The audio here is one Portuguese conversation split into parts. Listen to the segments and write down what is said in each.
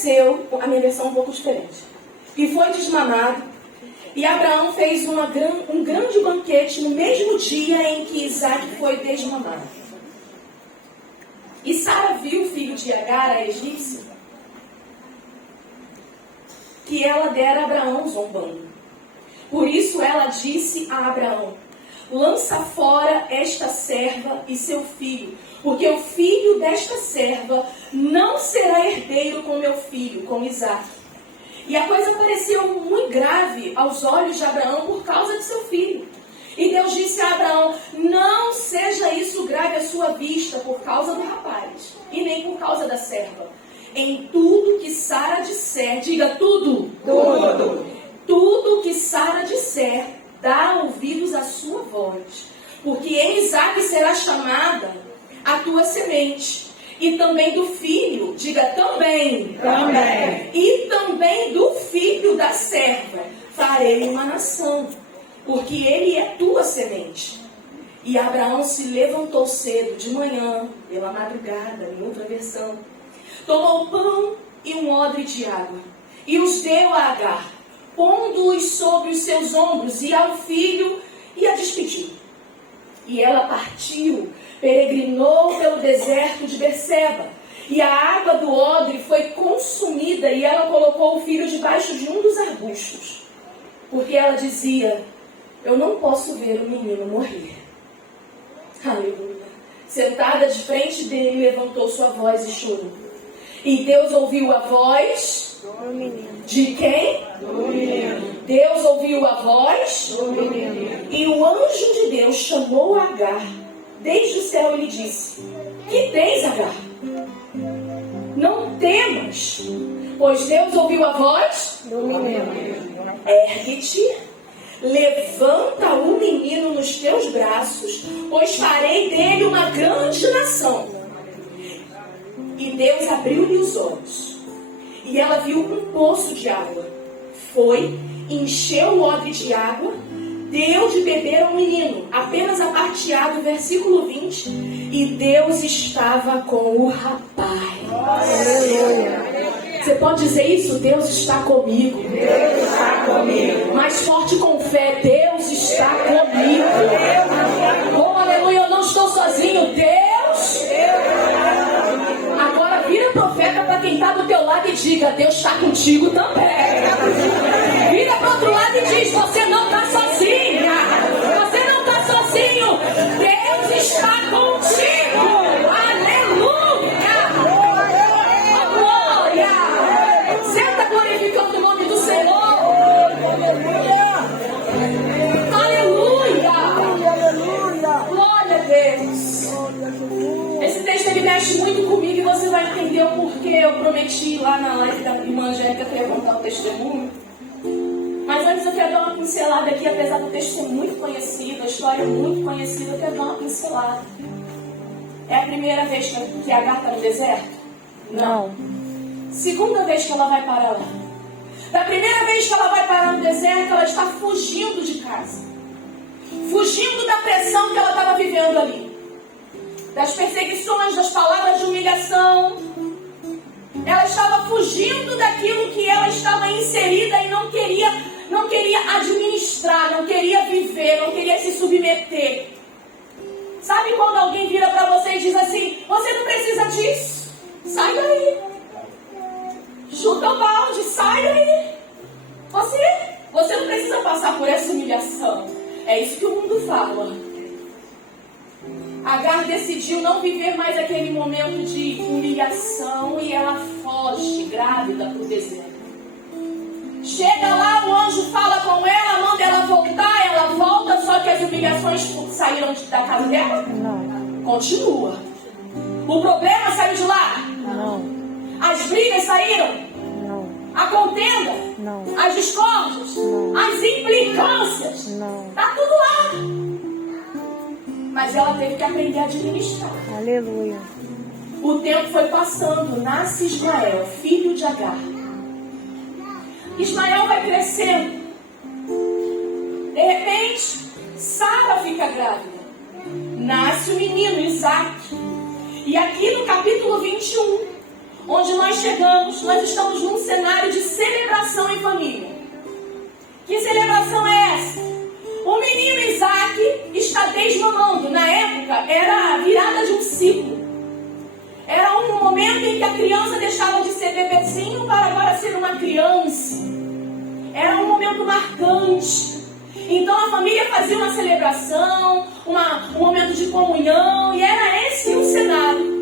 cresceu, a minha versão é um pouco diferente, e foi desmamado, e Abraão fez um grande banquete no mesmo dia em que Isaac foi desmamado. E Sara viu o filho de Agar, a egípcia, que ela dera a Abraão zombando. Por isso ela disse a Abraão: lança fora esta serva e seu filho, porque o filho desta serva não será herdeiro com meu filho, com Isaque. E a coisa pareceu muito grave aos olhos de Abraão por causa de seu filho. E Deus disse a Abraão: não seja isso grave à sua vista por causa do rapaz, e nem por causa da serva. Em tudo que Sara disser, diga tudo. Tudo. Tudo que Sara disser, dá ouvidos à sua voz. Porque em Isaque será chamada a tua semente. E também do filho, diga também. Também. E também do filho da serva farei uma nação, porque ele é tua semente. E Abraão se levantou cedo, de manhã, pela madrugada, em outra versão. Tomou pão e um odre de água, e os deu a Agar, pondo-os sobre os seus ombros, e ao filho, e a despediu. E ela partiu, peregrinou pelo deserto de Berseba, e a água do odre foi consumida, e ela colocou o filho debaixo de um dos arbustos, porque ela dizia: eu não posso ver o menino morrer. Aleluia. Sentada de frente dele, levantou sua voz e chorou. E Deus ouviu a voz Do menino. de quem? Do menino. Deus ouviu a voz Do menino. e o anjo de Deus chamou Agar. Desde o céu ele disse: que tens, Agar? Não temas, pois Deus ouviu a voz. Do menino. Ergue-te, levanta o menino nos teus braços, pois farei dele uma grande nação. E Deus abriu-lhe os olhos, e ela viu um poço de água. Foi, encheu o odre de água, deu de beber ao menino, apenas a parte A do versículo 20, e Deus estava com o rapaz. Aleluia. Você pode dizer isso? Deus está comigo. Deus está comigo. Mais forte com fé, Deus está comigo. Oh, aleluia, eu não estou sozinho, Deus. Agora vira profeta para quem está do teu lado e diga: Deus está contigo também. Vira para o outro lado e diz: você não está sozinha. Você não está sozinho. Deus está contigo. Aleluia. Oh, glória. Senta glorificando o nome do Senhor. Aleluia. Glória a Deus. Esse texto ele mexe muito comigo e você vai entender o porquê. Eu prometi lá na live da irmã Angélica que eu ia contar o testemunho. Mas antes eu quero dar uma pincelada aqui, apesar do texto ser muito conhecido, a história é muito conhecida, eu quero dar uma pincelada. É a primeira vez que Agar está no deserto? Não. Segunda vez que ela vai parar lá. Da primeira vez que ela vai parar no deserto, ela está fugindo de casa. Fugindo da pressão que ela estava vivendo ali. Das perseguições, das palavras de humilhação. Ela estava fugindo daquilo que ela estava inserida e não queria administrar, não queria viver, não queria se submeter. Sabe quando alguém vira para você e diz assim: você não precisa disso, sai daí. Chuta o balde, sai daí. Você não precisa passar por essa humilhação. É isso que o mundo fala. Agar decidiu não viver mais aquele momento de humilhação e ela foge grávida para o deserto. Chega lá, o anjo fala com ela, manda ela voltar, ela volta, só que as humilhações saíram da casa dela? Não. Continua. O problema saiu de lá? Não. As brigas saíram? Não. A contenda? Não. As discórdias? Não. As implicâncias? Não. Tá tudo lá. Mas ela teve que aprender a administrar. Aleluia. O tempo foi passando, nasce Ismael, filho de Agar. Ismael vai crescendo. De repente, Sara fica grávida. Nasce o menino, Isaque. E aqui no capítulo 21, onde nós nós chegamos, nós estamos num cenário de celebração em família. Que celebração é essa? O menino Isaac está desmamando. Na época, era a virada de um ciclo. Era um momento em que a criança deixava de ser bebezinho para agora ser uma criança. Era um momento marcante. Então a família fazia uma celebração, um momento de comunhão, e era esse o cenário.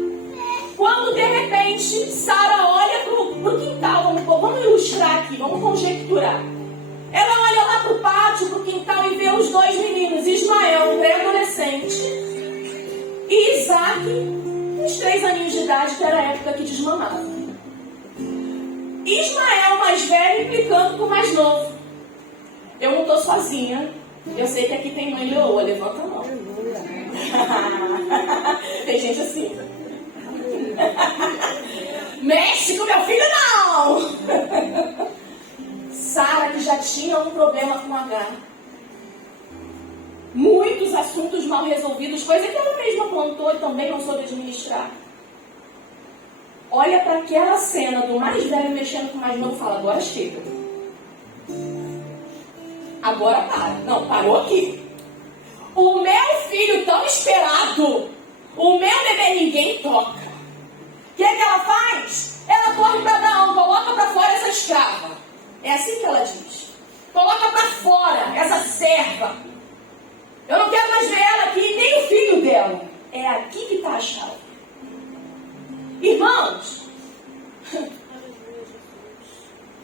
Quando de repente Sara olha para o quintal, vamos ilustrar aqui, vamos conjecturar. Ela olha lá para o pátio, para o quintal, e vê os dois meninos, Ismael, um pré-adolescente, e Isaac, uns 3 aninhos de idade, que era a época que desmamava. Ismael mais velho implicando com o mais novo. Eu não estou sozinha. Eu sei que aqui tem mãe leoa. Levanta a mão. Tem gente assim. Mexe com meu filho, não! Sara, que já tinha um problema com H. Muitos assuntos mal resolvidos, coisa que ela mesma plantou e também não soube administrar. Olha para aquela cena do mais velho mexendo com o mais novo e fala: agora chega. Agora para. Não, parou aqui. O meu filho tão esperado, o meu bebê, ninguém toca. O que é que ela faz? Ela corre para Abraão, coloca para fora essa escrava. É assim que ela diz. Coloca para fora essa serva. Eu não quero mais ver ela aqui, nem o filho dela. É aqui que está a chave. Irmãos,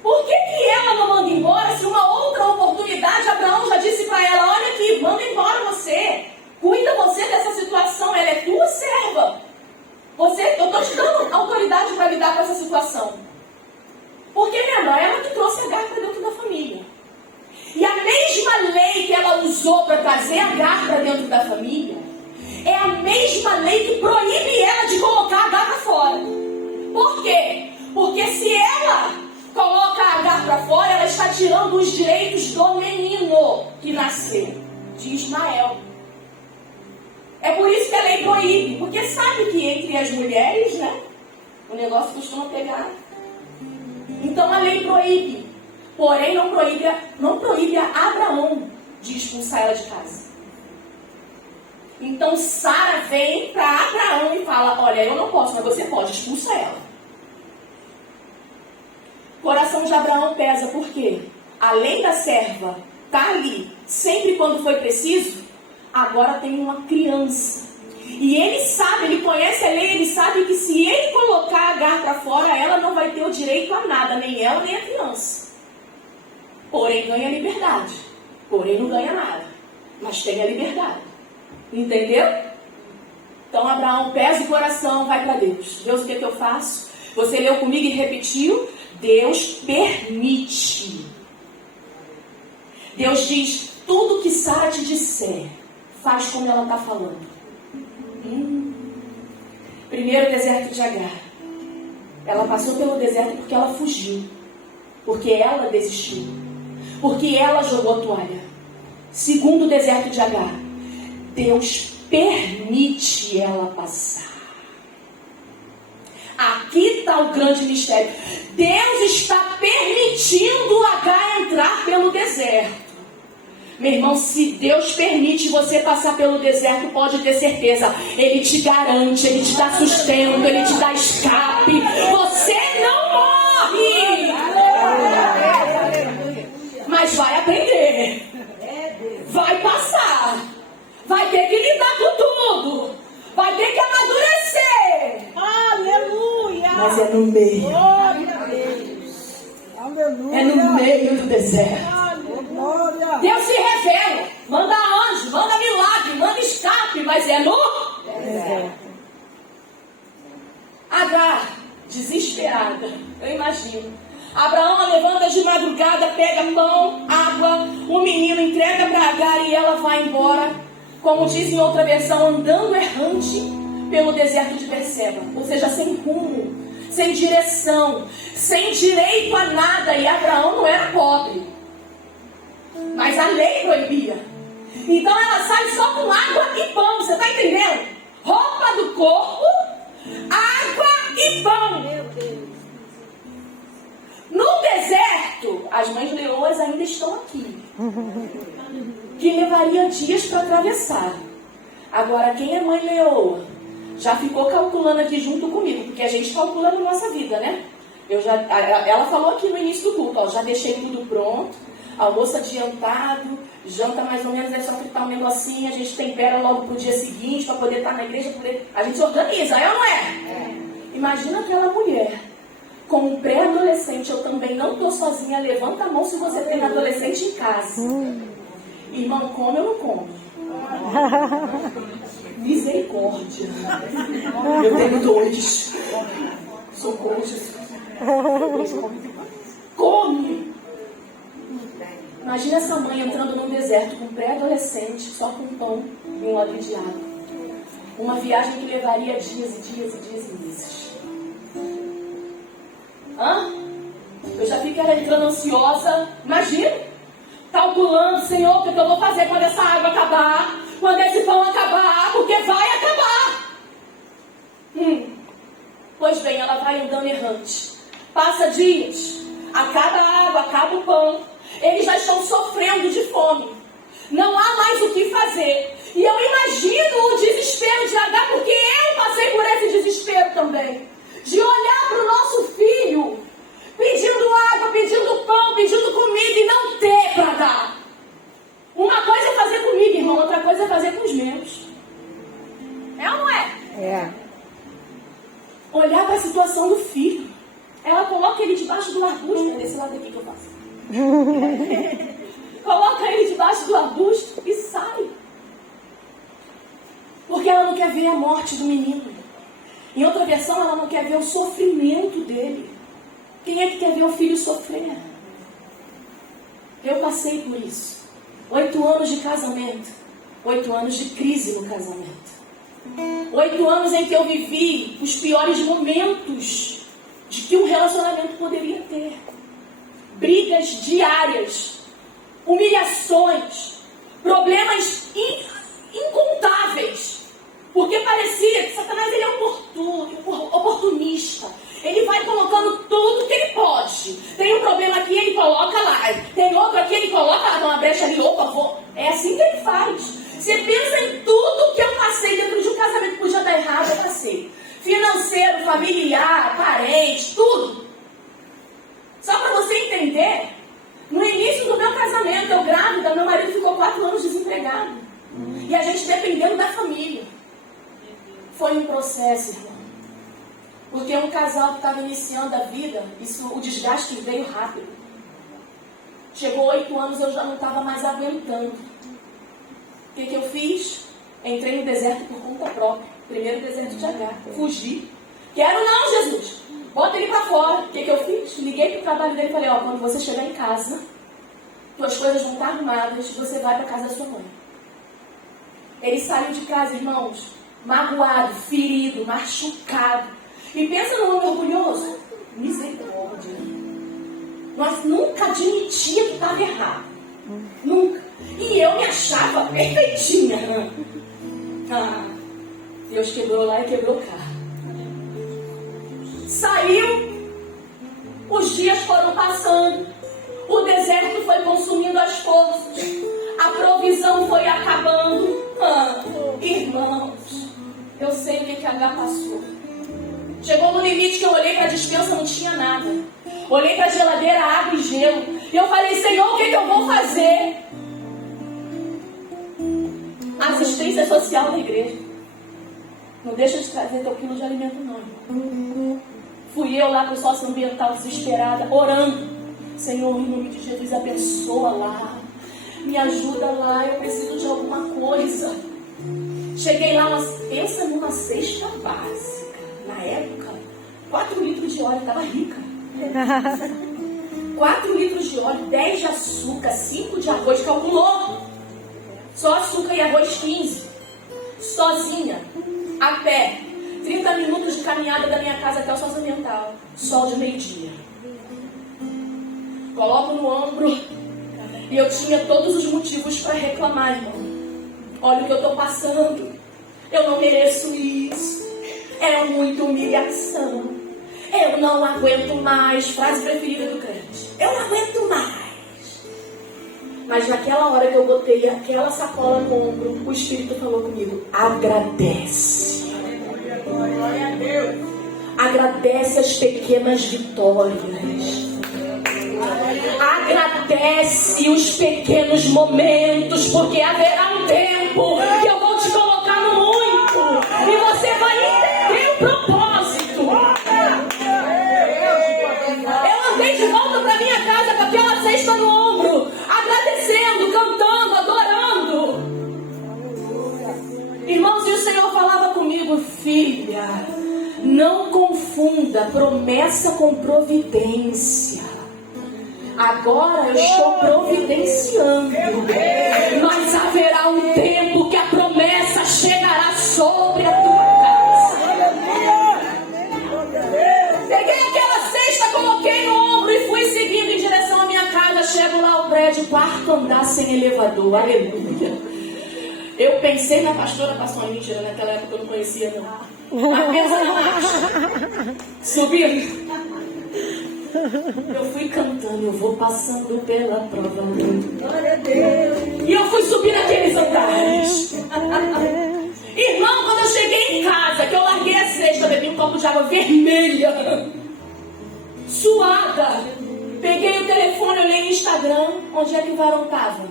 por que ela não manda embora se uma outra oportunidade Abraão já disse para ela: olha aqui, manda embora você. Cuida você dessa situação, ela é tua serva. Eu estou te dando autoridade para lidar com essa situação. Porque, minha irmã, ela que trouxe Agar para dentro da família. E a mesma lei que ela usou para trazer Agar para dentro da família é a mesma lei que proíbe ela de colocar Agar para fora. Por quê? Porque se ela coloca Agar para fora, ela está tirando os direitos do menino que nasceu, de Ismael. É por isso que a lei proíbe. Porque sabe que entre as mulheres, né, o negócio costuma pegar. Então a lei proíbe. Porém, não proíbe a Abraão de expulsar ela de casa. Então Sara vem para Abraão e fala: olha, eu não posso, mas você pode, expulsa ela. O coração de Abraão pesa, por quê? Além da serva estar ali, sempre quando foi preciso, agora tem uma criança. E ele sabe, ele conhece a lei, ele sabe que se ele colocar Agar para fora, ela não vai ter o direito a nada, nem ela, nem a criança. Porém, ganha liberdade. Porém, não ganha nada. Mas tem a liberdade. Entendeu? Então, Abraão pesa o coração, vai para Deus. Deus, o que eu faço? Você leu comigo e repetiu? Deus permite. Deus diz: tudo que Sara te disser, faz como ela está falando. Primeiro, deserto de Agar. Ela passou pelo deserto porque ela fugiu. Porque ela desistiu. Porque ela jogou a toalha. Segundo, deserto de Agar. Deus permite ela passar. Aqui está o grande mistério. Deus está permitindo Agar entrar pelo deserto. Meu irmão, se Deus permite você passar pelo deserto, pode ter certeza, Ele te garante, Ele te dá sustento, Ele te dá escape. Você não morre, mas vai aprender, vai passar, vai ter que lidar com tudo, vai ter que amadurecer. Aleluia! Mas é no meio. Glória a Deus. Aleluia. É no meio do deserto. Glória. Deus se revela, manda anjo, manda milagre, manda escape, mas é no deserto. Agar, desesperada, eu imagino. Abraão a levanta de madrugada, pega pão, água, o menino entrega para Agar e ela vai embora, como diz em outra versão, andando errante pelo deserto de Berseba. Ou seja, sem rumo, sem direção, sem direito a nada. E Abraão não era pobre, mas a lei proibia. Então ela sai só com água e pão, você está entendendo? Roupa do corpo, água e pão. Meu Deus. as mães leoas ainda estão aqui. Que levaria dias para atravessar. Agora, quem é mãe leoa, já ficou calculando aqui junto comigo, porque a gente calcula na nossa vida, né? Ela falou aqui no início do culto, ó, já deixei tudo pronto, almoço adiantado, janta mais ou menos, é só fritar um negocinho, a gente tempera logo pro dia seguinte, para poder estar na igreja, a gente organiza, é ou não é? Imagina aquela mulher, como pré-adolescente, eu também não estou sozinha, levanta a mão se você tem adolescente em casa. Irmão, come ou não come? Misericórdia. Eu tenho 2. Socorro, Jesus. Come! Imagina essa mãe entrando num deserto com um pré-adolescente, só com pão e um óleo de água. Uma viagem que levaria dias e dias e dias e meses. Eu já fico entrando ansiosa. Imagina, calculando, Senhor, o que eu vou fazer quando essa água acabar? Quando esse pão acabar? Porque vai acabar. Pois bem, ela vai andando errante. Passa dias, acaba a água, acaba o pão. Eles já estão sofrendo de fome. Não há mais o que fazer. E eu imagino o desespero de Agar, porque eu passei por esse desespero também. De olhar para o nosso filho, pedindo água, pedindo pão, pedindo comida e não ter para dar. Uma coisa é fazer comigo, irmão, outra coisa é fazer com os meus. É ou não é? É. Olhar para a situação do filho. Ela coloca ele debaixo do arbusto. É desse lado aqui que eu faço. Coloca ele debaixo do arbusto e sai. Porque ela não quer ver a morte do menino. Em outra versão, ela não quer ver o sofrimento dele. Quem é que quer ver o filho sofrer? Eu passei por isso. 8 anos de casamento. 8 anos de crise no casamento. 8 anos em que eu vivi os piores momentos de que um relacionamento poderia ter. Brigas diárias, humilhações, problemas incontáveis. Porque parecia que Satanás ele é oportunista. Ele vai colocando tudo que ele pode. Tem um problema aqui, ele coloca lá. Tem outro aqui, ele coloca lá numa brecha ali. Opa, vou. É assim que ele faz. Você pensa em tudo que eu passei dentro de um casamento que podia dar errado, eu passei. Financeiro, familiar, parente, tudo. Só para você entender, no início do meu casamento, eu grávida, meu marido ficou 4 anos desempregado. E a gente dependendo da família. Foi um processo, irmão. Porque um casal que estava iniciando a vida, o desgaste veio rápido. Chegou 8 anos, eu já não estava mais aguentando. O que eu fiz? Entrei no deserto por conta própria. Primeiro deserto de Agar. Fugi. Quero não, Jesus. Bota ele para fora. O que eu fiz? Liguei para o trabalho dele e falei, quando você chegar em casa, tuas coisas vão estar arrumadas, você vai para casa da sua mãe. Ele saiu de casa, irmãos, magoado, ferido, machucado. E pensa no homem orgulhoso. Misericórdia. Mas nunca admitia que estava errado. Nunca. E eu me achava perfeitinha. Deus quebrou lá e quebrou cá. Saiu. Os dias foram passando. O deserto foi consumindo as forças. A provisão foi acabando. Irmãos, eu sei o que Agar passou. Chegou no limite que eu olhei para a despensa, não tinha nada. Olhei para a geladeira, água e gelo. E eu falei, Senhor, o que eu vou fazer? Assistência social da igreja. Não deixa de trazer teu quilo de alimento, não. Fui eu lá para o socioambiental desesperada, orando. Senhor, em nome de Jesus, abençoa lá. Me ajuda lá, eu preciso de alguma coisa. Cheguei lá, pensa numa cesta básica. Na época, 4 litros de óleo, estava rica. 4 litros de óleo, 10 de açúcar, 5 de arroz, calculou. Só açúcar e arroz 15. Sozinha, a pé. 30 minutos de caminhada da minha casa até o socioambiental. Sol de meio-dia. Coloco no ombro. E eu tinha todos os motivos para reclamar, irmão. Olha o que eu estou passando. Eu não mereço isso. É muita humilhação. Eu não aguento mais. Frase preferida do crente. Eu não aguento mais. Mas naquela hora que eu botei aquela sacola no ombro, o Espírito falou comigo: agradece. Glória a Deus. Agradece as pequenas vitórias. Agradece os pequenos momentos, porque haverá um tempo que eu vou te colocar no muito e você vai entender o propósito. Eu andei de volta para minha casa com aquela cesta no ombro, agradecendo, cantando, adorando. Irmãos, e o Senhor falava comigo: filha, não confunda promessa com providência. Agora eu estou providenciando, mas haverá um tempo que a promessa chegará sobre a tua casa. Peguei aquela cesta, coloquei no ombro e fui seguindo em direção à minha casa. Chego lá ao prédio, quarto andar sem elevador. Aleluia. Eu pensei na pastora Pastor Nítia, naquela época eu não conhecia não. Subindo. Eu fui cantando, eu vou passando pela prova. Glória a Deus. E eu fui subir naqueles andares. Irmão, quando eu cheguei em casa, que eu larguei a cesta, bebi um copo de água vermelha, suada, peguei o telefone, olhei no Instagram, onde é que o varão estava?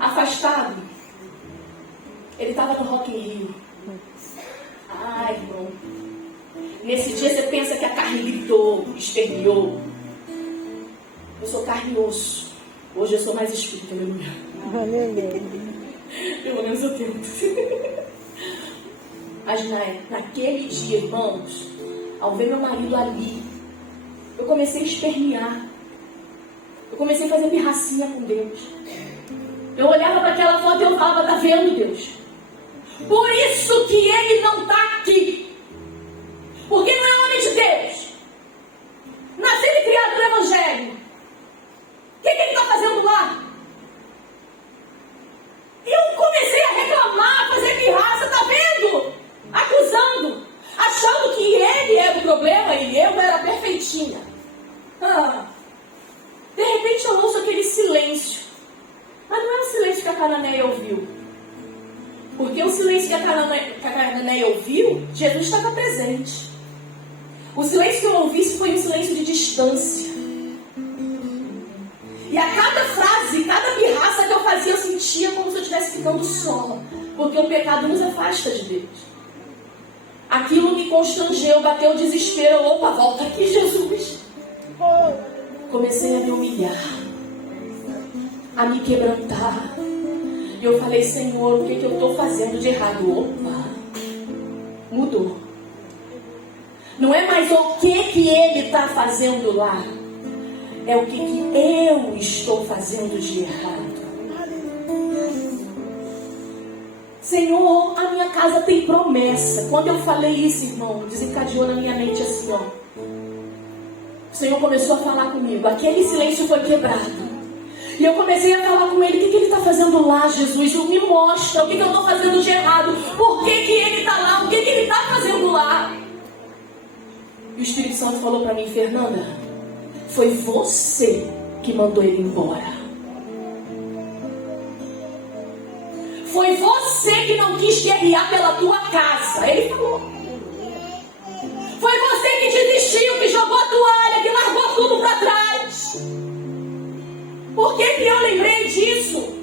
Afastado. Ele estava no Rock in Rio. Ai, irmão. Nesse dia você pensa que a carne gritou, esperneou. Eu sou carne e osso. Hoje eu sou mais espírito, aleluia. Aleluia. Pelo menos eu tento. Mas naquele dia, irmãos, ao ver meu marido ali, eu comecei a espernear. Eu comecei a fazer pirracinha com Deus. Eu olhava para aquela foto e eu falava: tá vendo, Deus? Por isso que ele não está aqui. Porque não é homem de Deus. Nascido e criado no Evangelho. O que ele está fazendo lá? E eu comecei a reclamar, a fazer pirraça, tá vendo? Acusando. Achando que ele era o problema e eu era perfeitinha. De repente eu ouço aquele silêncio. Mas não é o silêncio que a Cananeia ouviu. Porque o silêncio que a Cananeia ouviu, Jesus estava presente. O silêncio que eu ouvi foi um silêncio de distância. E a cada frase, cada pirraça que eu fazia, eu sentia como se eu estivesse ficando só. Porque o pecado nos afasta de Deus. Aquilo me constrangeu, bateu o desespero. Opa, volta aqui, Jesus. Comecei a me humilhar, a me quebrantar. E eu falei: Senhor, o que eu estou fazendo de errado? Opa, mudou. Não é mais o que ele está fazendo lá, é o que eu estou fazendo de errado. Senhor, a minha casa tem promessa. Quando eu falei isso, irmão, desencadeou na minha mente assim, ó. O Senhor começou a falar comigo. Aquele silêncio foi quebrado. E eu comecei a falar com ele: o que ele está fazendo lá, Jesus? Me mostra, o que eu estou fazendo de errado? Por que ele está lá? O que ele está fazendo lá? E o Espírito Santo falou para mim: Fernanda, foi você que mandou ele embora. Foi você que não quis guerrear pela tua casa. Ele falou. Foi você que desistiu, que jogou a toalha, que largou tudo para trás. Por que eu lembrei disso?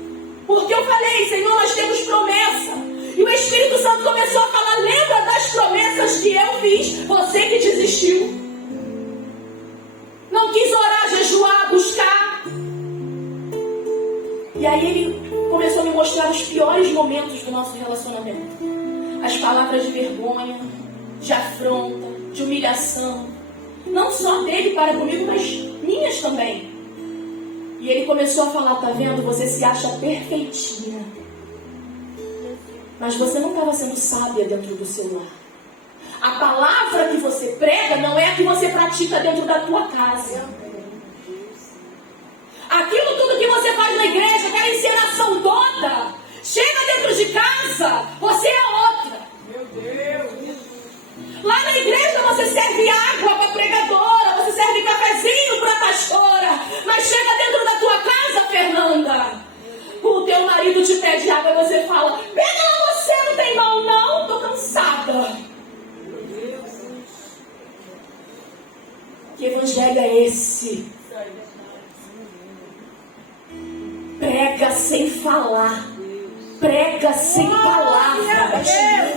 Porque eu falei: Senhor, nós temos promessa. E o Espírito Santo começou a falar: lembra das promessas que eu fiz? Você que desistiu. Não quis orar, jejuar, buscar. E aí ele começou a me mostrar os piores momentos do nosso relacionamento. As palavras de vergonha, de afronta, de humilhação. Não só dele para comigo, mas minhas também. E ele começou a falar: tá vendo? Você se acha perfeitinha. Mas você não estava sendo sábia dentro do seu lar. A palavra que você prega não é a que você pratica dentro da tua casa. Aquilo tudo que você faz na igreja, aquela encenação toda, chega dentro de casa, você é outra. Meu Deus. Lá na igreja você você serve água para a pregadora, você serve cafezinho para a pastora, mas chega dentro da tua casa, Fernanda, o teu marido te pede água e você fala: pega lá você, não tem mão não, tô cansada. Que evangelho é esse? Prega sem falar, prega sem palavras,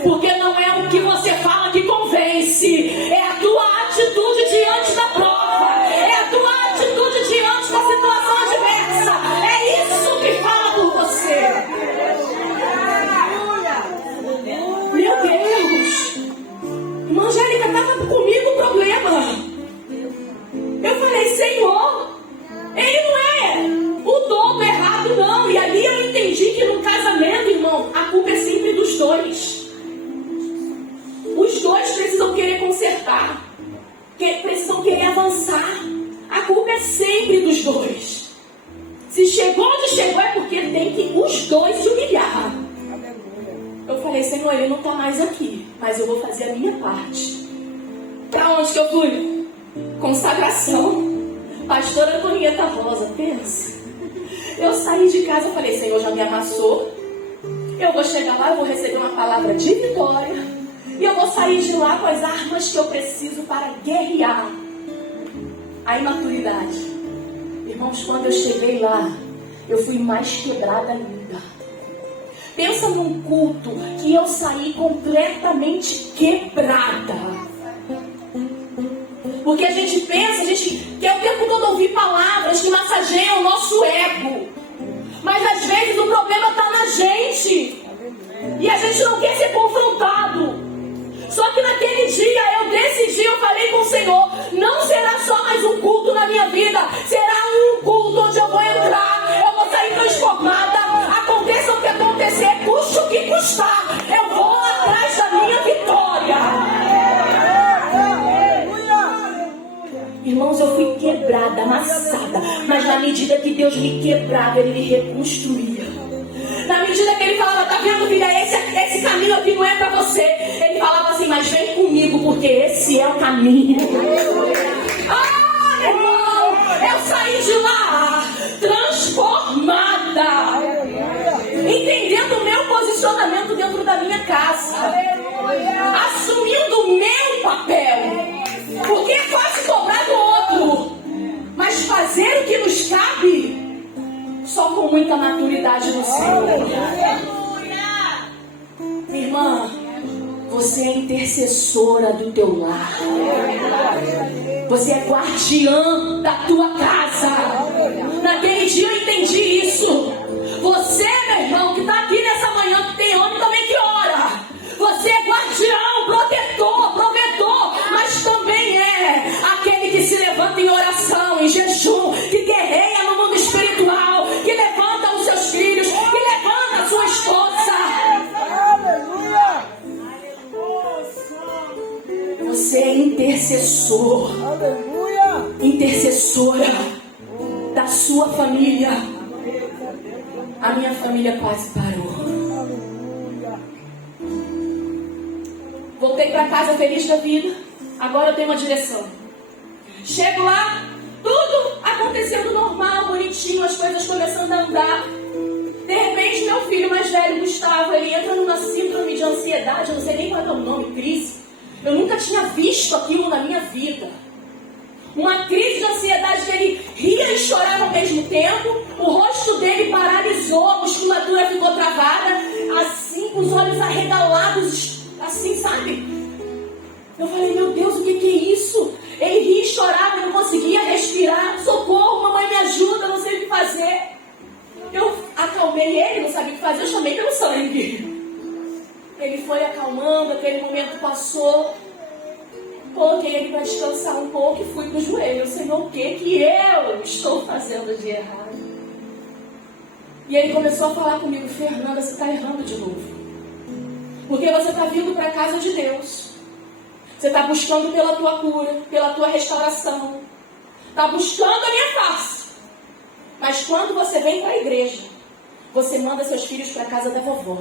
porque não é o que você fala que convence, é a tua atitude diante da prova, é a tua atitude diante da situação adversa, é isso que fala por você. Meu Deus, irmã Angélica, estava comigo o problema. Eu falei: Senhor, ele não é o todo errado não. E ali eu entendi que no casamento, irmão, a culpa é sempre dos dois. Os dois precisam querer consertar, precisam querer avançar. A culpa é sempre dos dois. Se chegou onde chegou é porque tem que os dois se humilhar. Eu falei: Senhor, ele não está mais aqui, mas eu vou fazer a minha parte. Para onde que eu fui? Consagração. Pastora Antonieta Rosa, pensa. Eu saí de casa e falei: Senhor, já me amassou. Eu vou chegar lá, eu vou receber uma palavra de vitória. E eu vou sair de lá com as armas que eu preciso para guerrear. A imaturidade. Irmãos, quando eu cheguei lá, eu fui mais quebrada ainda. Pensa num culto que eu saí completamente quebrada. Porque a gente pensa, a gente quer o tempo todo ouvir palavras que massageiam o nosso ego. Mas às vezes o problema está na gente. E a gente não quer ser confrontado. Só que naquele dia eu decidi, eu falei com o Senhor: não será só mais um culto na minha vida. Será um culto onde eu vou entrar, eu vou sair transformada. Aconteça o que acontecer, custe o que custar, eu vou atrás da minha vitória. Irmãos, eu fui quebrada, amassada, mas na medida que Deus me quebrava, Ele me reconstruía. Na medida que Ele falava: tá vendo, filha, esse caminho aqui não é para você. Ele falava assim: mas vem comigo, porque esse é o caminho. Ah, meu irmão, eu saí de lá transformada, entendendo o meu posicionamento dentro da minha casa, assumindo o meu papel. Porque é fácil cobrar do outro, mas fazer o que nos cabe só com muita maturidade no Senhor. Minha irmã, você é intercessora do teu lar. Você é guardiã da tua casa. Naquele dia eu entendi isso. Você, meu irmão, que está aqui nessa manhã, que tem homem também que ora. Você é guardião, protetor, provedor, mas também é aquele que se levanta em oração, em jejum, que guerreia no mundo espiritual, que levanta os seus filhos, que levanta a sua esposa. Aleluia! Você é intercessor, Aleluia! intercessora da sua família. A minha família quase parou. Voltei para casa feliz da vida. Agora eu tenho uma direção. Chego lá, tudo acontecendo normal, bonitinho, as coisas começando a andar. De repente, meu filho mais velho, Gustavo, ele entra numa síndrome de ansiedade. Eu não sei nem qual é o nome, crise. Eu nunca tinha visto aquilo na minha vida. Uma crise de ansiedade que ele ria e chorava ao mesmo tempo. O rosto dele paralisou, a musculatura ficou travada, assim, com os olhos arregalados, assim, sabe? Eu falei: meu Deus, o que é isso? Ele ria e chorava, eu não conseguia respirar. Socorro, mamãe, me ajuda, não sei o que fazer. Eu acalmei ele, não sabia o que fazer, eu chamei pelo sangue. Ele foi acalmando, aquele momento passou. Coloquei ele para descansar um pouco e fui para o joelho. Senhor, o que eu estou fazendo de errado? E ele começou a falar comigo: Fernanda, você está errando de novo. Porque você está vindo para a casa de Deus. Você está buscando pela tua cura, pela tua restauração. Está buscando a minha face. Mas quando você vem para a igreja, você manda seus filhos para a casa da vovó.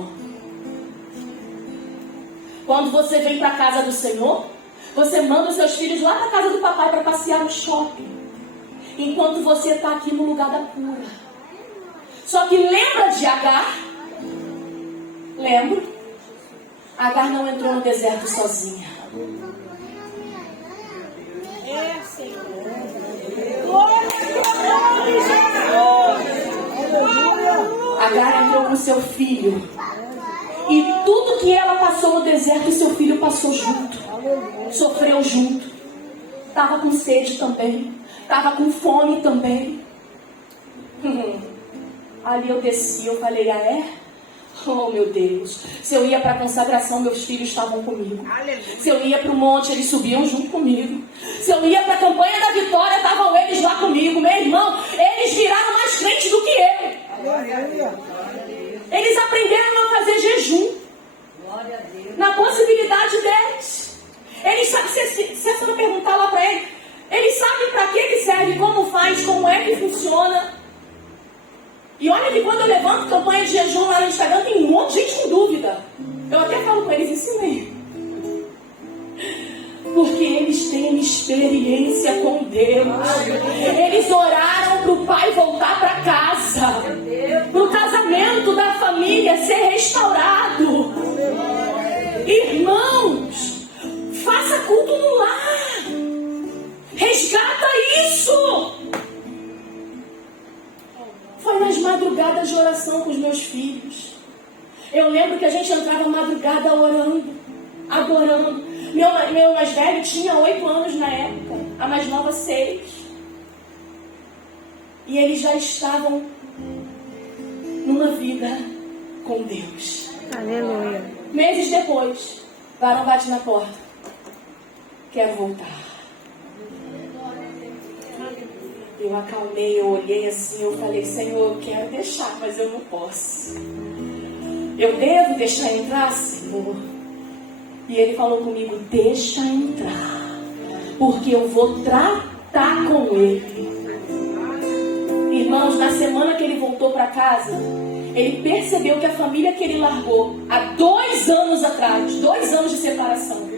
Quando você vem para a casa do Senhor, Você manda os seus filhos lá na casa do papai para passear no shopping, enquanto você está aqui no lugar da cura. Só que lembra de Agar? Lembra? Agar não entrou no deserto sozinha. Agar entrou com seu filho. E tudo que ela passou no deserto, seu filho passou junto. Sofreu junto. Estava com sede também. Estava com fome também. Ali eu desci, eu falei, ah é? Oh meu Deus. Se eu ia para a consagração, meus filhos estavam comigo. Se eu ia para o monte, eles subiam junto comigo. Se eu ia para a campanha da vitória, estavam eles lá comigo. Meu irmão, eles viraram mais crentes do que eu. Eles aprenderam a fazer jejum. Na possibilidade deles. Eles sabem, se você não perguntar lá para ele, eles sabem para que serve, como faz, como é que funciona. E olha que quando eu levanto campanha de jejum lá no Instagram, tem um monte de gente com dúvida. Eu até falo com eles, ensinei. Porque eles têm experiência com Deus. Eles oraram para o pai voltar para casa. Para o casamento da família ser restaurado. Irmãos, faça culto no lar. Resgata isso. Foi nas madrugadas de oração com os meus filhos. Eu lembro que a gente entrava madrugada orando, adorando. Meu mais velho tinha 8 anos na época, a mais nova 6. E eles já estavam numa vida com Deus. Aleluia. Meses depois, o varão bate na porta. Quero voltar. Eu acalmei, eu olhei assim, eu falei, Senhor, eu quero deixar, mas eu não posso. Eu devo deixar entrar, Senhor? E ele falou comigo, deixa entrar, porque eu vou tratar com ele. Irmãos, na semana que ele voltou para casa, ele percebeu que a família que ele largou há 2 anos atrás, 2 anos de separação,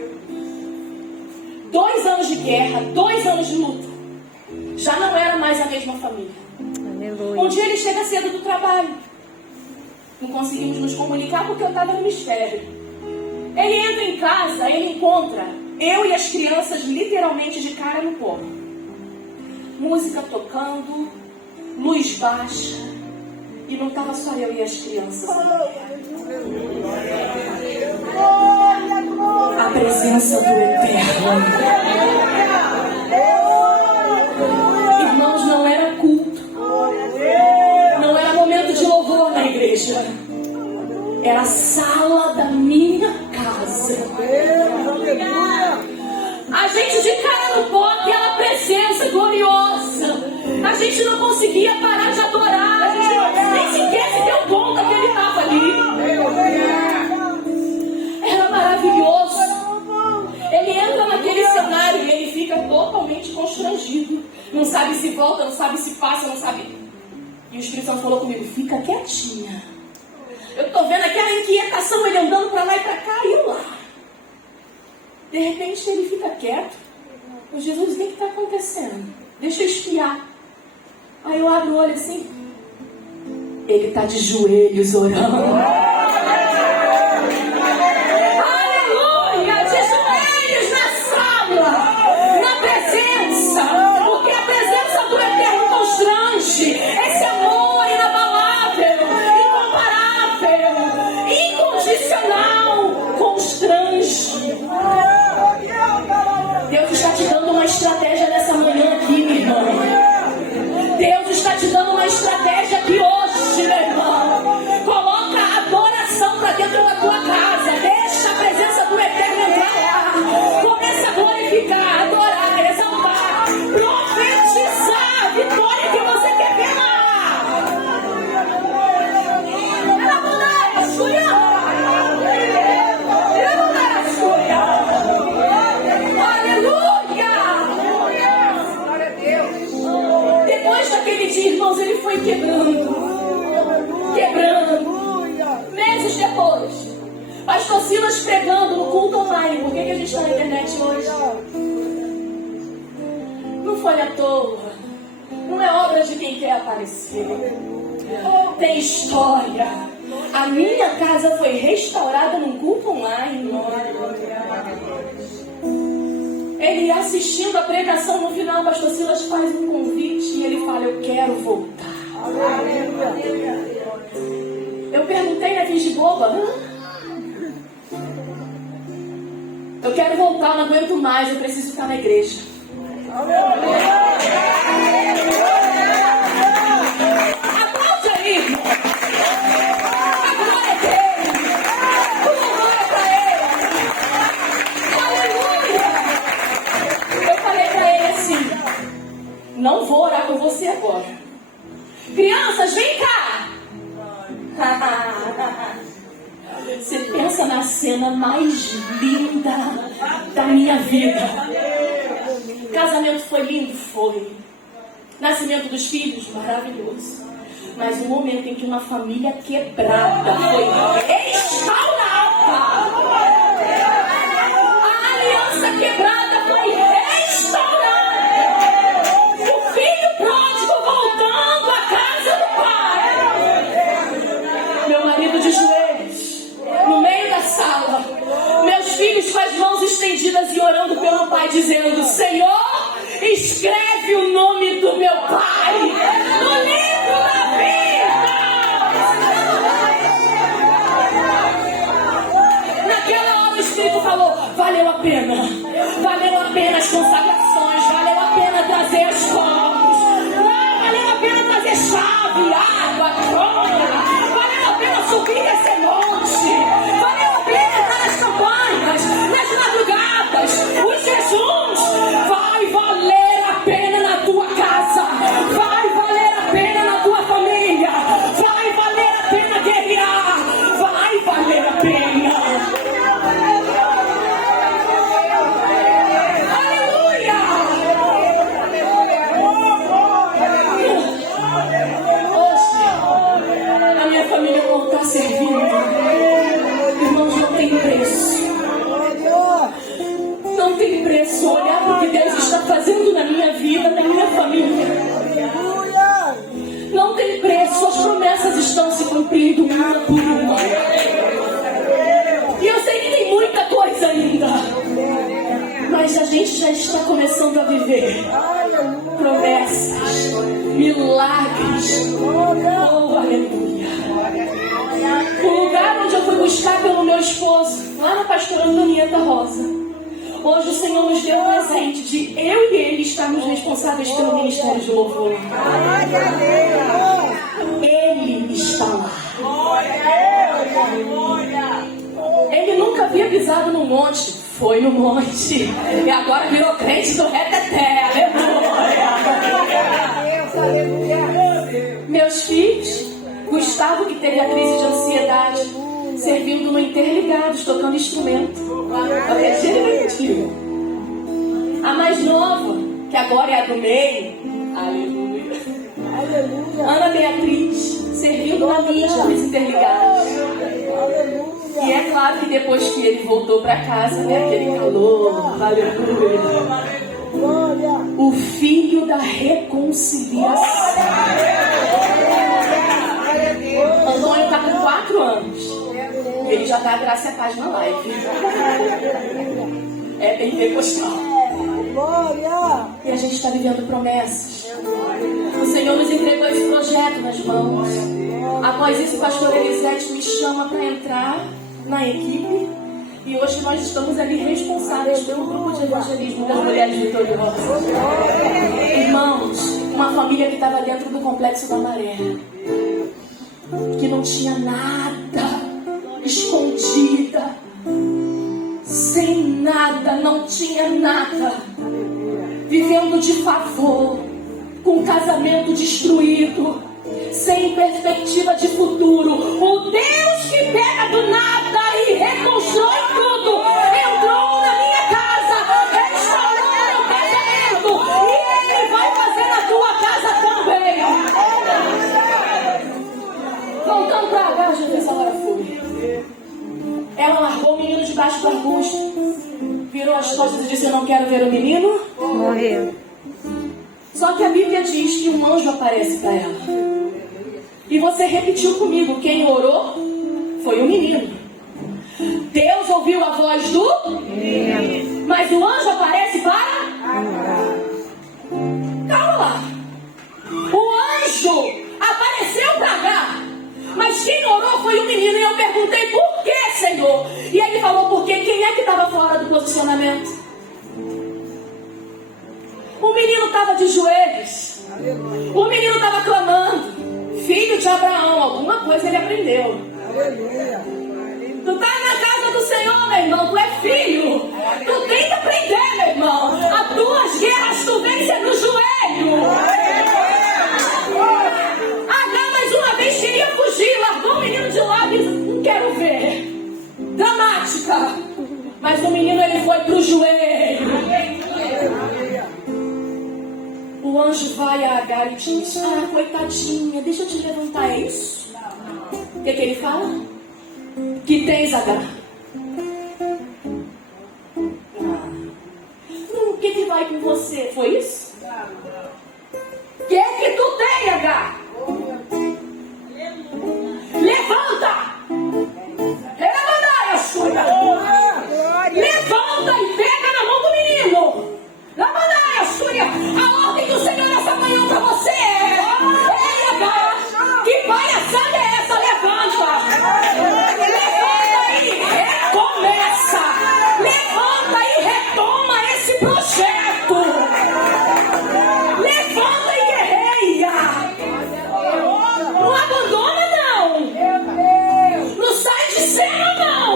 2 anos de guerra, 2 anos de luta, já não era mais a mesma família. Aleluia. Um dia ele chega cedo do trabalho. Não conseguimos nos comunicar porque eu estava no mistério. Ele entra em casa, ele encontra eu e as crianças literalmente de cara no pó. Música tocando, luz baixa. E não estava só eu e as crianças. A presença do Eterno. Irmãos, não era culto. Não era momento de louvor na igreja. Era a sala da minha casa. A gente de cara no pó, aquela presença gloriosa. A gente não conseguia parar de adorar. A gente nem sequer se deu conta que ele estava ali. Era maravilhoso. Ele entra naquele cenário e ele fica totalmente constrangido. Não sabe se volta, não sabe se passa, não sabe. E o Espírito Santo falou comigo, fica quietinha. Eu estou vendo aquela inquietação, ele andando para lá e para cá e eu lá. De repente ele fica quieto. Eu, Jesus, o que está acontecendo? Deixa eu espiar. Aí eu abro o olho assim. Ele está de joelhos orando. Aleluia! De joelhos na sala, na presença. Porque a presença do Eterno constrange. Esse amor inabalável, incomparável, incondicional, constrange. Deus está te dando uma estratégia nessa manhã aqui, meu irmão. Deus está te dando uma estratégia aqui hoje, meu irmão. Coloca a adoração para dentro da tua casa. Deixa a presença do Eterno entrar lá. Começa a glorificar, adorar, exaltar, profetizar a vitória que você quer ver lá. Ela não dá, é sua. Aleluia! foi à toa. Não é obra de quem quer aparecer. Tem história. A minha casa foi restaurada num culto online. Ele assistindo a pregação, no final o pastor Silas faz um convite e ele fala: eu quero voltar. Eu perguntei, né, fiz de boba. Eu quero voltar, eu não aguento mais, eu preciso estar na igreja. Aplaude aí. A glória é dele. Uma glória pra ele. Aleluia. Eu falei pra ele assim: não vou orar com você agora. Crianças, vem cá. Você pensa na cena mais linda da minha vida. Casamento foi lindo? Foi. Nascimento dos filhos? Maravilhoso. Mas o momento em que uma família quebrada foi restaurada. A aliança quebrada foi restaurada. O filho pródigo voltando à casa do pai. Meu marido de joelhos, no meio da sala. Meus filhos com as mãos estendidas e orando pelo pai, dizendo: Senhor, escreve o nome do meu pai no livro da vida. Naquela hora o Espírito falou: valeu a pena. Valeu a pena as consagrações. Valeu a pena trazer os copos. Valeu a pena trazer chave, água, crônica. Valeu a pena subir esse monte. Valeu a pena entrar nas campanhas, nas madrugadas, os jejuns. Vai valer a pena na tua casa. Vai valer a pena na tua família. Vai valer a pena guerrear. Vai valer a pena. Aleluia! Hoje, a minha família não está servindo. Irmãos, não tem preço. Não tem preço olhar para o que Deus está fazendo na minha vida, na minha família. Não tem preço, as promessas estão se cumprindo uma por uma. E eu sei que tem muita coisa ainda, mas a gente já está começando a viver promessas, milagres. Oh, aleluia. O lugar onde eu fui buscar pelo meu esposo, lá na pastora Antonieta Rosa, hoje o Senhor nos deu o presente de eu e ele estarmos responsáveis pelo ministério de louvor. Ele está lá. Ele nunca havia pisado no monte. Foi no monte. E agora virou crente do reteté. Aleluia. Meus filhos, Gustavo, que teve a crise de ansiedade, servindo no Interligados, tocando instrumento. A mais nova, que agora é a do meio, aleluia. Ana Beatriz, servindo na mídia nos Interligados. E é claro que depois que ele voltou para casa, né, aquele calor, aleluia. O filho da reconciliação. Antônio está com 4 anos. Ele já está a graça e a paz na live. É pentecostal. E a gente está vivendo promessas. O Senhor nos entregou esse projeto nas mãos. Após isso, o pastor Elisete me chama para entrar na equipe. E hoje nós estamos ali responsáveis pelo grupo de evangelismo das Mulheres Vitoriosas. Irmãos, uma família que estava dentro do Complexo da Maré, que não tinha nada, escondida, sem nada, não tinha nada, vivendo de favor, com um casamento destruído, sem perspectiva de futuro. O Deus que pega do nada e reconstrói tudo, entrou na minha casa, restaurou meu casamento, e Ele vai fazer na tua casa também. Voltando para cá, já essa hora fui. Ela largou o menino debaixo do arbusto, virou as costas e disse: eu não quero ver o menino. Morreu. Só que a Bíblia diz que um anjo aparece para ela. E você repetiu comigo, quem orou foi o menino. Deus ouviu a voz do menino. Mas o anjo aparece para... Calma lá. O anjo apareceu para Agar. Mas quem orou foi o menino. E eu perguntei, por que, Senhor? E ele falou, porque quem é que estava fora do posicionamento? O menino estava de joelhos. O menino estava clamando. Filho de Abraão, alguma coisa ele aprendeu. Tu está na casa do Senhor, meu irmão. Tu é filho. Tu tem que aprender, meu irmão. As tuas guerras tu vence no joelho. Agar mais uma vez queria fugir. Largou o menino de lado e disse, não quero ver. Dramática. Mas o menino ele foi pro joelho. O anjo vai a Agar e diz, coitadinha, deixa eu te levantar, é isso? O que ele fala? Que tens, Agar? O que vai com você? Foi isso? O que é que tu tem, Agar? Levanta! Levanta e pega na mão do menino! A ordem do Senhor essa manhã para você é: ei, Agar, que palhaçada é essa? Levanta! Levanta e recomeça! Levanta e retoma esse projeto! Levanta e guerreia! Não abandona, não! Não sai de cena, não!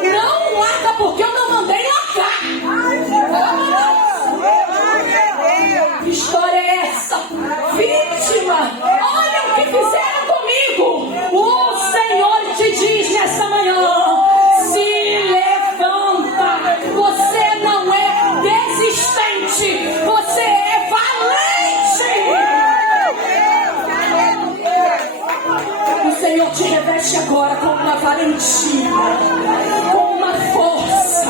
Não larga porque eu não mandei largar! Que história é essa? Vítima! Olha o que fizeram comigo! O Senhor te diz nessa manhã: se levanta! Você não é desistente! Você é valente! O Senhor te reveste agora com uma valentia, com uma força,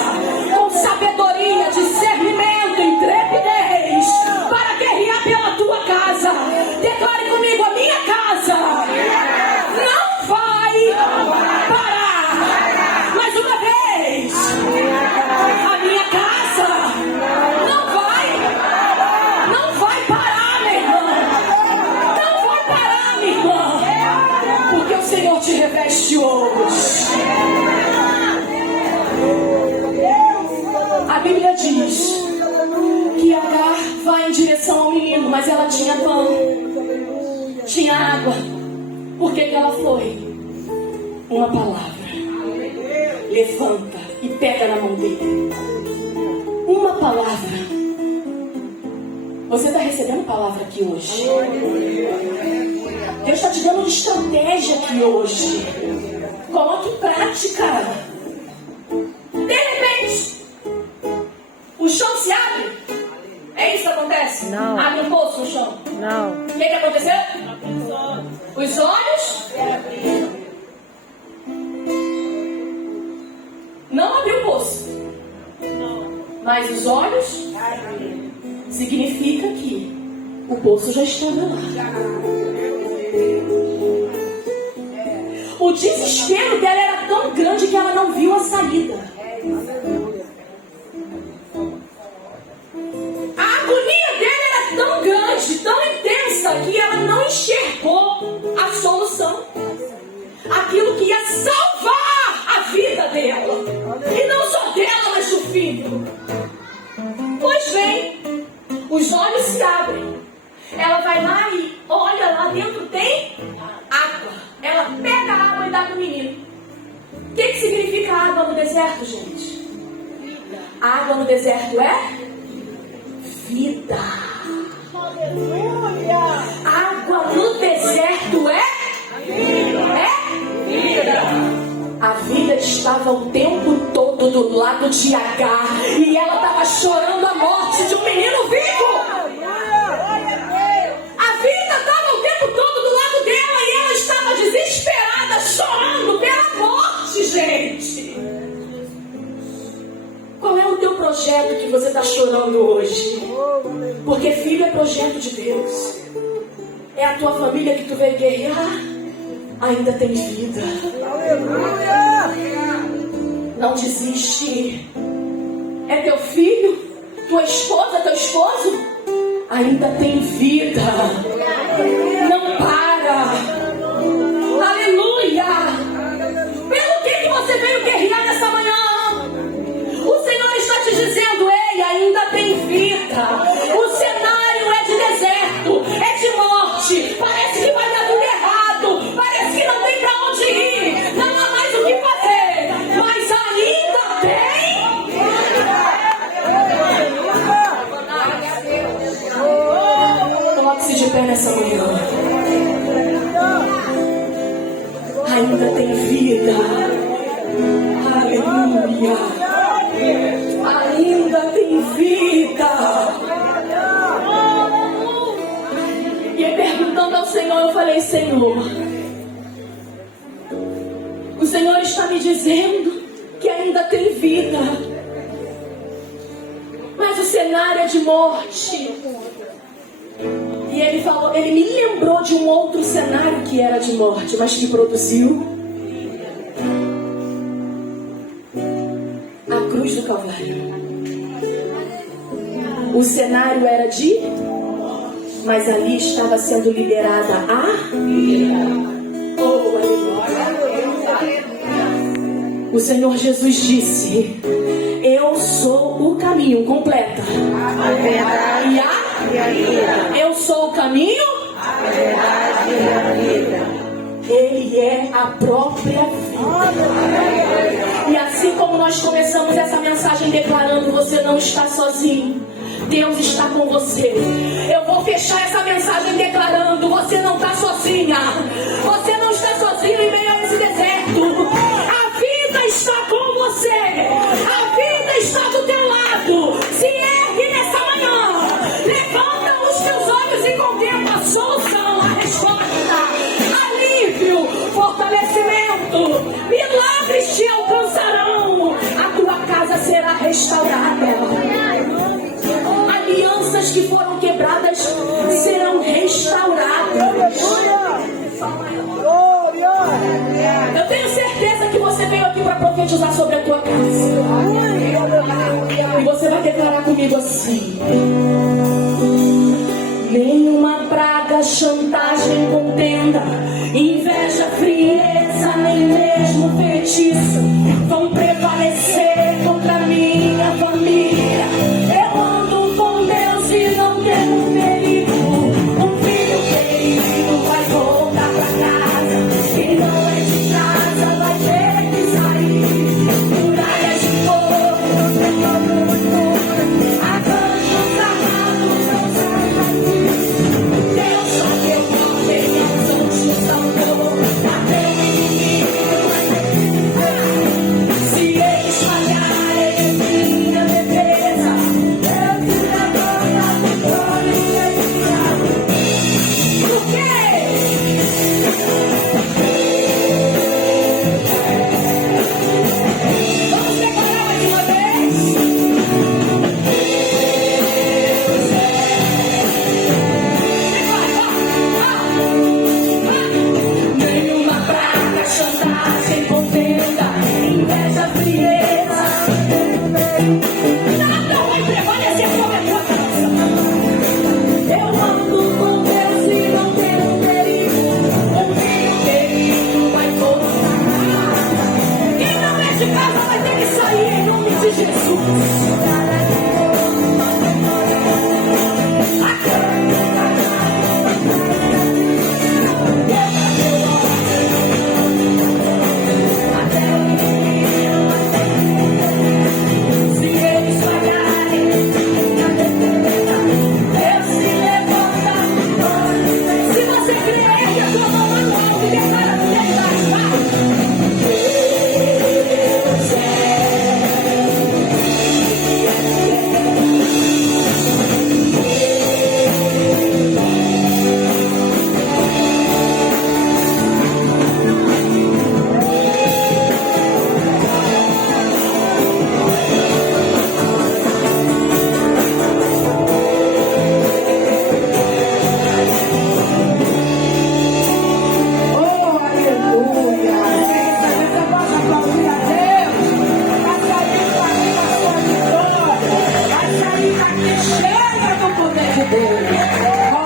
com sabedoria, discernimento, intrepidez, para guerrear pela tua casa. Declare comigo, a minha casa não vai parar. Mais uma vez, a minha casa não vai parar, minha irmã. Não vai parar, minha irmã, porque o Senhor te reveste hoje. A Bíblia diz que Agar vai em direção ao menino, mas ela tinha pão, tinha água. Por que ela foi? Uma palavra. Levanta e pega na mão dele. Uma palavra. Você está recebendo palavra aqui hoje? Deus está te dando uma estratégia aqui hoje. Coloque em prática. De repente, o chão se abre. É isso que acontece? Não. Abre um poço no chão. Não. O que aconteceu? Os olhos não abriu o poço. Mas os olhos significa que o poço já estava lá. O desespero dela era tão grande que ela não viu a saída. A agonia dela era tão grande, tão intensa, que ela não enxergou a solução. Aquilo que ia salvar a vida dela. E não só dela, mas do filho. Pois bem, os olhos se abrem. Ela vai lá e olha, lá dentro tem água. Ela pega a água e dá para o menino. O que significa água no deserto, gente? A água no deserto é vida. Água no deserto é vida. A vida estava o tempo todo do lado de Agar e ela estava chorando a morte de um menino vivo. A vida estava o tempo todo do lado dela e ela estava desesperada, chorando pela morte, gente. Qual é o teu projeto que que você está chorando hoje. Porque filho é projeto de Deus. É a tua família que tu veio guerrear. Ainda tem vida. Não desiste. É teu filho, tua esposa, teu esposo. Ainda tem vida. Não para. Aleluia. Pelo que você veio guerrear nessa manhã? O Senhor está te dizendo: ei, ainda tem vida. O cenário é de deserto, é de morte. Parece que vai dar tudo errado. Parece que não tem pra onde ir. Não há mais o que fazer. Mas ainda tem. Coloque-se de pé nessa manhã. Ainda tem vida. Aleluia. Ainda tem vida. E perguntando ao Senhor, eu falei: Senhor, o Senhor está me dizendo que ainda tem vida, mas o cenário é de morte. E ele falou, ele me lembrou de um outro cenário que era de morte, mas que produziu a cruz do Calvário. O cenário era de, mas ali estava sendo liberada a oh, aleluia. O Senhor Jesus disse: eu sou o caminho, completa, a verdade e a vida. Eu sou o caminho, a verdade e a vida. Ele é a própria vida. E assim como nós começamos essa mensagem declarando: você não está sozinho, Deus está com você. Eu vou fechar essa mensagem declarando: você não está sozinha. Você não está sozinho em meio a esse deserto. A vida está com você. A vida está do teu lado. Se ergue nessa manhã. Levanta os teus olhos e contempla a solução, a resposta, alívio, fortalecimento. Milagres te alcançarão. A tua casa será restaurada. Alianças que foram quebradas serão restauradas. Eu tenho certeza que você veio aqui para profetizar sobre a tua casa. E você vai declarar comigo assim: nenhuma praga, chantagem, contenda, inveja, frieza, nem mesmo feitiço vão prevalecer